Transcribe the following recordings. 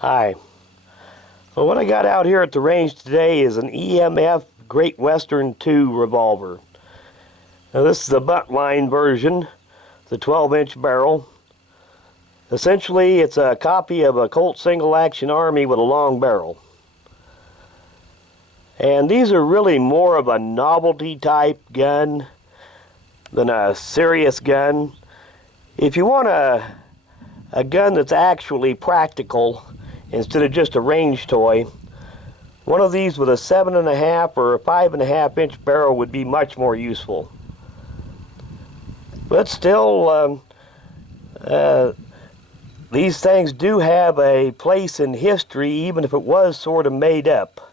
Hi. So what I got out here at the range today is an EMF Great Western 2 revolver. Now this is the Buntline version, the 12-inch barrel. Essentially it's a copy of a Colt single action Army with a long barrel. And these are really more of a novelty type gun than a serious gun. If you want a gun that's actually practical instead of just a range toy, one of these with a 7.5 or a 5.5 inch barrel would be much more useful. But still, these things do have a place in history, even if it was sort of made up.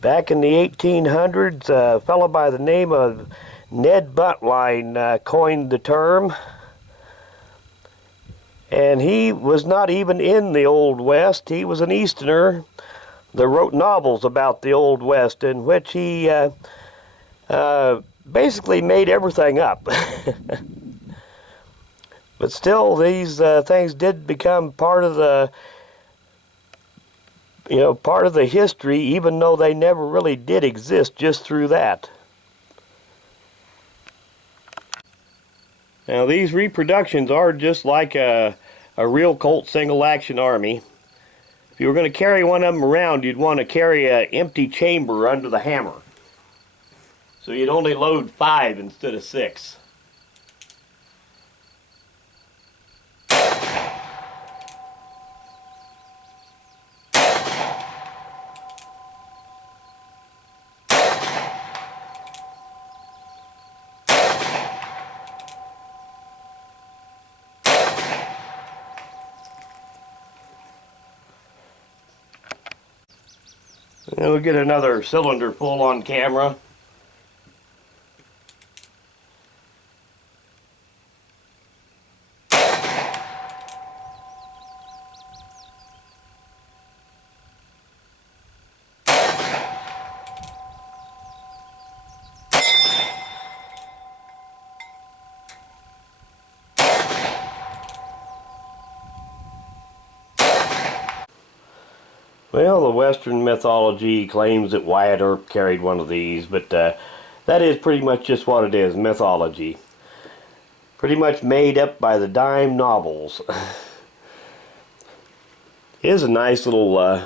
Back in the 1800s, a fellow by the name of Ned Buntline coined the term. And he was not even in the Old West. He was an Easterner that wrote novels about the Old West, in which he basically made everything up. But still, these things did become part of the history, even though they never really did exist just through that. Now these reproductions are just like a real Colt single action Army. If you were going to carry one of them around, you'd want to carry an empty chamber under the hammer. So you'd only load 5 instead of 6. And we'll get another cylinder full on camera. Well, the Western mythology claims that Wyatt Earp carried one of these, but that is pretty much just what it is, mythology. Pretty much made up by the dime novels. It is a nice little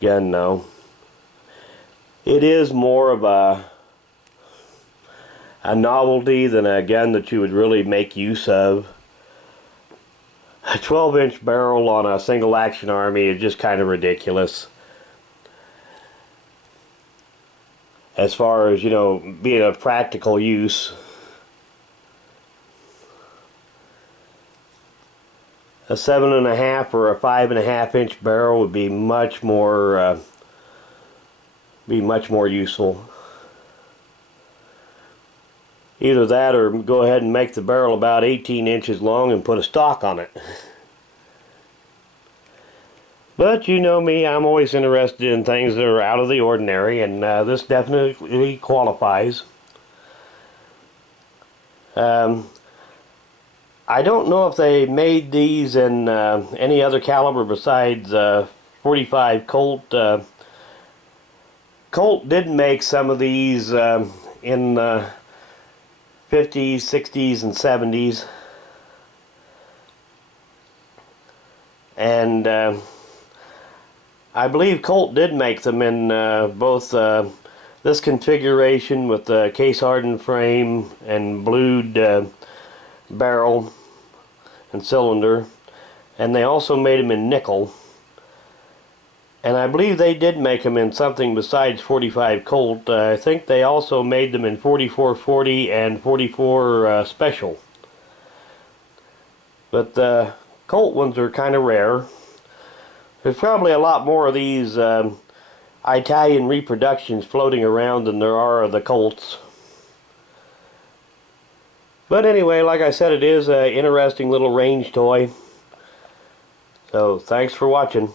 gun, though. It is more of a novelty than a gun that you would really make use of. A 12-inch barrel on a single action Army is just kind of ridiculous. As far as, being a practical use. A 7.5 or a 5.5 inch barrel would be much more useful. Either that or go ahead and make the barrel about 18 inches long and put a stock on it. But you know me, I'm always interested in things that are out of the ordinary, and this definitely qualifies. I don't know if they made these in any other caliber besides 45 Colt. Colt did make some of these in the 50s, 60s, and 70s. And I believe Colt did make them in both this configuration with the case-hardened frame and blued barrel and cylinder. And they also made them in nickel. And I believe they did make them in something besides 45 Colt. I think they also made them in 4440 and 44 Special. But the Colt ones are kind of rare. There's probably a lot more of these Italian reproductions floating around than there are of the Colts. But anyway, like I said, it is an interesting little range toy. So thanks for watching.